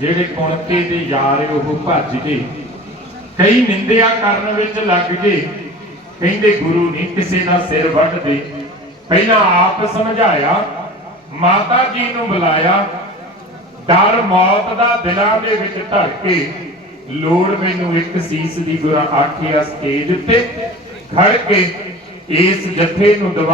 ਜਿਹੜੇ ਕੁਣਤੀ ਦੇ ਯਾਰ ਉਹ ਭੱਜ ਗਏ। ਕਈ ਨਿੰਦਿਆ ਕਰਨ ਵਿੱਚ ਲੱਗ ਗਏ। ਕਹਿੰਦੇ ਗੁਰੂ ਨਹੀਂ ਕਿਸੇ ਦਾ ਸਿਰ ਵੱਢਦੇ। ਪਹਿਲਾਂ ਆਪ ਸਮਝਾਇਆ, ਮਾਤਾ ਜੀ ਨੂੰ ਬੁਲਾਇਆ। ਡਰ ਮੌਤ ਦਾ ਦਿਲਾਂ ਦੇ ਵਿੱਚ ਧਰ ਕੇ ਲੋੜ ਮੈਨੂੰ ਇੱਕ ਸੀਸ ਦੀ ਗੁਰਾ ਆਖਿਆ ਸਟੇਜ ਤੇ ਖੜ ਕੇ ਇਸ ਜਥੇ ਨੂੰ